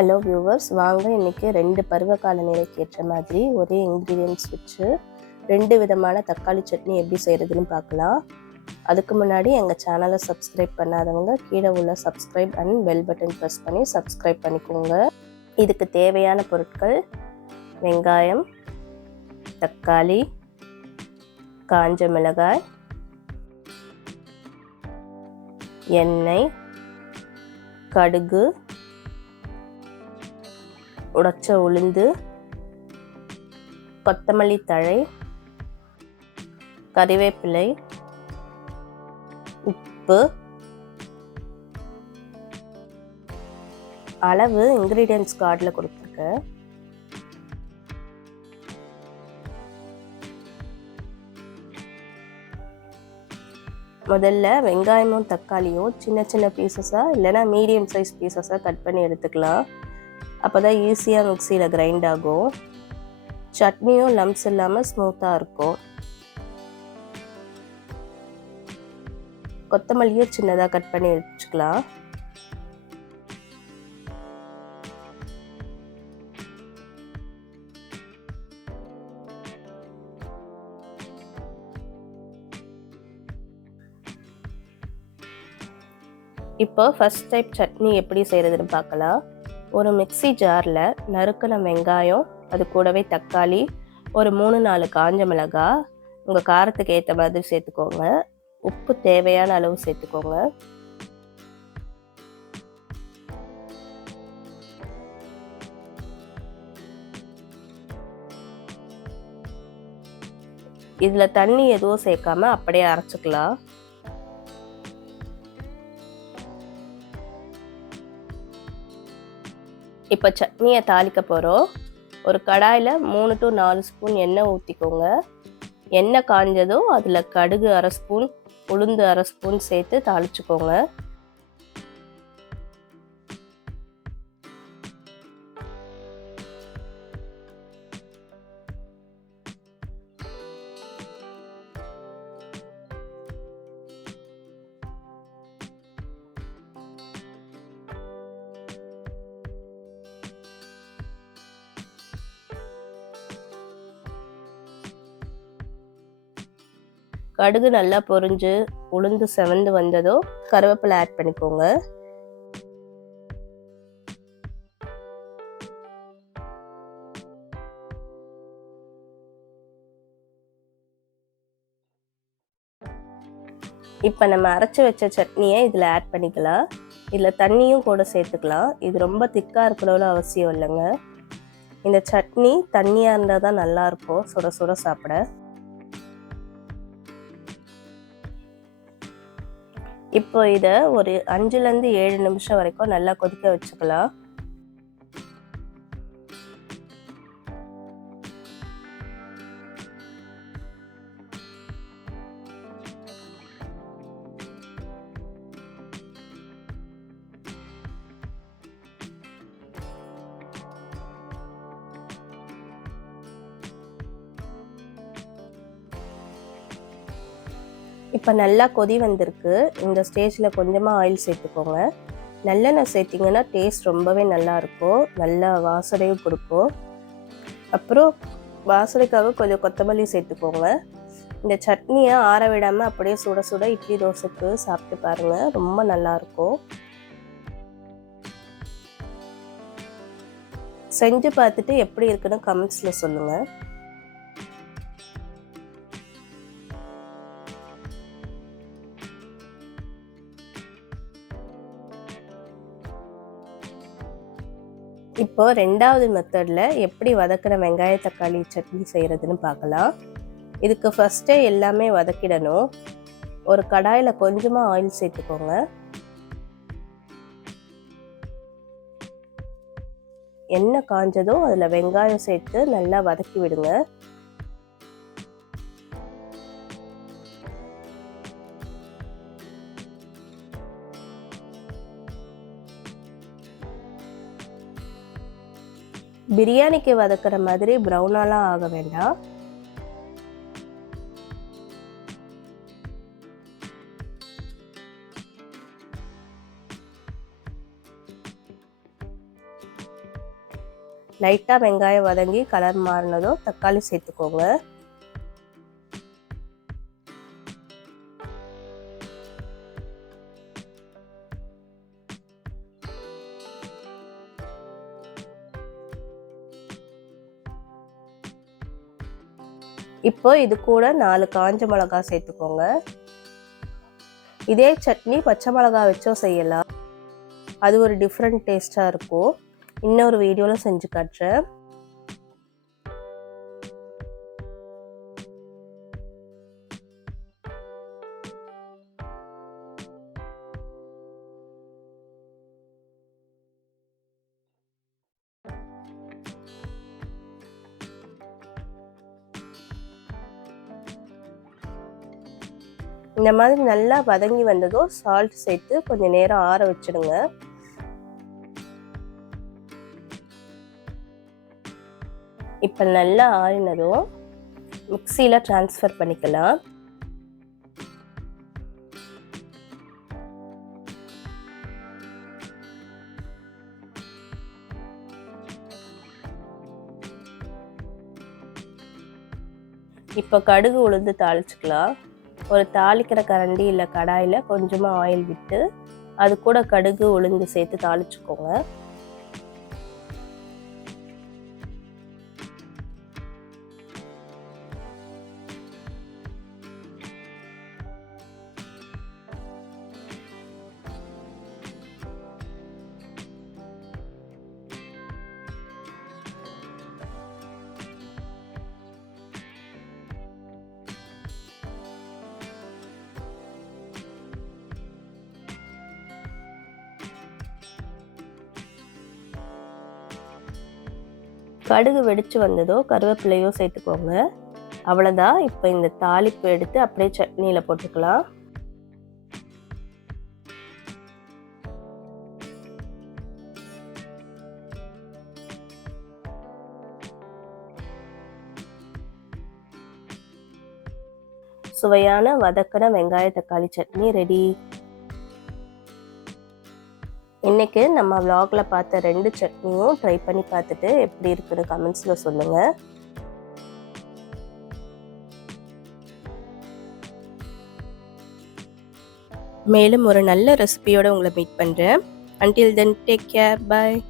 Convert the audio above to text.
Hello viewers, வாங்க இன்றைக்கி 2 பருவகால நிலைக்கு ஏற்ற மாதிரி ஒரே இன்க்ரீடியன்ட்ஸ் வச்சு 2 விதமான தக்காளி சட்னி எப்படி செய்கிறதுன்னு பார்க்கலாம். அதுக்கு முன்னாடி எங்கள் சேனலை சப்ஸ்கிரைப் பண்ணாதவங்க கீழே உள்ள subscribe and bell button press பண்ணி சப்ஸ்கிரைப் பண்ணிக்கோங்க. இதுக்கு தேவையான பொருட்கள்: வெங்காயம், தக்காளி, காஞ்ச மிளகாய், எண்ணெய், கடுகு, உடைச்ச உளுந்து, கொத்தமல்லி தழை, கறிவேப்பிலை, உப்பு. அளவு இன்க்ரீடியன்ட்ஸ் கார்டில் கொடுத்துருக்கேன். முதல்ல வெங்காயமும் தக்காளியும் சின்ன சின்ன பீசஸாக இல்லைன்னா மீடியம் சைஸ் பீசஸாக கட் பண்ணி எடுத்துக்கலாம். அப்போ தான் ஈஸியாக மிக்சியில் கிரைண்ட் ஆகும். சட்னியும் லம்ஸ் இல்லாமல் ஸ்மூத்தாக இருக்கும். கொத்தமல்லியும் சின்னதாக கட் பண்ணி வச்சுக்கலாம். இப்போ ஃபர்ஸ்ட் டைப் சட்னி எப்படி செய்கிறதுன்னு பார்க்கலாம். ஒரு மிக்சி ஜாரில் நறுக்கின வெங்காயம், அது கூடவே தக்காளி, ஒரு 3-4 காஞ்ச மிளகாய், உங்கள் காரத்துக்கு ஏற்ற மாதிரி சேர்த்துக்கோங்க. உப்பு தேவையான அளவு சேர்த்துக்கோங்க. இதில் தண்ணி எதுவும் சேர்க்காம அப்படியே அரைச்சிக்கலாம். இப்போ சட்னியை தாளிக்க போகிறோம். ஒரு கடாயில் 3 to 4 ஸ்பூன் எண்ணெய் ஊற்றிக்கோங்க. எண்ணெய் காஞ்சதும் அதில் கடுகு 1/2 ஸ்பூன், உளுந்து 1/2 ஸ்பூன் சேர்த்து தாளிச்சுக்கோங்க. கடுகு நல்லா பொரிஞ்சு உளுந்து செவந்து வந்ததும் கருவேப்பிலை ஆட் பண்ணிக்கோங்க. இப்போ நம்ம அரைச்சி வச்ச சட்னியை இதில் ஆட் பண்ணிக்கலாம். இதில் தண்ணியும் கூட சேர்த்துக்கலாம். இது ரொம்ப திக்காக இருக்கணும்னு அவசியம் இல்லைங்க. இந்த சட்னி தண்ணியாக இருந்தால் தான் நல்லாயிருக்கும் சுட சுட சாப்பிட. இப்போ இதை ஒரு 5-7 நிமிஷம் வரைக்கும் நல்லா கொதிக்க வச்சுக்கலாம். இப்போ நல்லா கொதி வந்திருக்கு. இந்த ஸ்டேஜில் கொஞ்சமாக ஆயில் சேர்த்துக்கோங்க. நல்லெண்ணெய் சேர்த்திங்கன்னா டேஸ்ட் ரொம்பவே நல்லாயிருக்கும். நல்லா வாசனையும் கொடுக்கும். அப்புறம் வாசனைக்காக கொஞ்சம் கொத்தமல்லி சேர்த்துக்கோங்க. இந்த சட்னியை ஆற விடாமல் அப்படியே சுட சுட இட்லி தோசைக்கு சாப்பிட்டு பாருங்கள், ரொம்ப நல்லாயிருக்கும். செஞ்சு பார்த்துட்டு எப்படி இருக்குன்னு கமெண்ட்ஸில் சொல்லுங்கள். இப்போ 2வது மெத்தடில் எப்படி வதக்கின வெங்காய தக்காளி சட்னி செய்கிறதுன்னு பார்க்கலாம். இதுக்கு ஃபஸ்ட்டே எல்லாமே வதக்கிடணும். ஒரு கடாயில் கொஞ்சமாக ஆயில் சேர்த்துக்கோங்க. எண்ணெய் காஞ்சதும் அதில் வெங்காயம் சேர்த்து நல்லா வதக்கி விடுங்க. பிரியாணிக்கு வதக்கிற மாதிரி ப்ரௌனாலாம் ஆக வேண்டாம். லைட்டாக வெங்காயம் வதங்கி கலர் மாறினதும் தக்காளி சேர்த்துக்கோங்க. இப்போ இது கூட 4 காஞ்ச மிளகாய் சேர்த்துக்கோங்க. இதே சட்னி பச்சை மிளகாய் வச்சும் செய்யலாம். அது ஒரு டிஃப்ரெண்ட் டேஸ்ட்டாக இருக்கும். இன்னொரு வீடியோவில் செஞ்சு காட்டுறேன். இந்த மாதிரி நல்லா வதங்கி வந்ததும் சால்ட் சேர்த்து கொஞ்சம் நேரம் ஆற வச்சிடுங்க. இப்போ நல்லா ஆறினதும் மிக்சியில் ட்ரான்ஸ்ஃபர் பண்ணிக்கலாம். இப்போ கடுகு உளுந்து தாளிச்சுக்கலாம். ஒரு தாளிக்கிற கரண்டி இல்லை கடாயில் கொஞ்சமாக ஆயில் விட்டு அது கூட கடுகு உளுந்து சேர்த்து தாளிச்சுக்கோங்க. கடுகு வெடிச்சு வந்ததோ கருவேப்பிலையோ சேர்த்துக்கோங்க. அவ்வளோதான். இப்போ இந்த தாளிப்பு எடுத்து அப்படியே சட்னியில் போட்டுக்கலாம். சுவையான வதக்கின வெங்காய தக்காளி சட்னி ரெடி. இன்னைக்கு நம்ம vlogல பார்த்த 2 சட்னியும் ட்ரை பண்ணி பார்த்துட்டு எப்படி இருக்குன்னு கமெண்ட்ஸ்ல சொல்லுங்க. மேலும் ஒரு நல்ல ரெசிபியோட உங்களை மீட் பண்றேன். Until then, take care. Bye.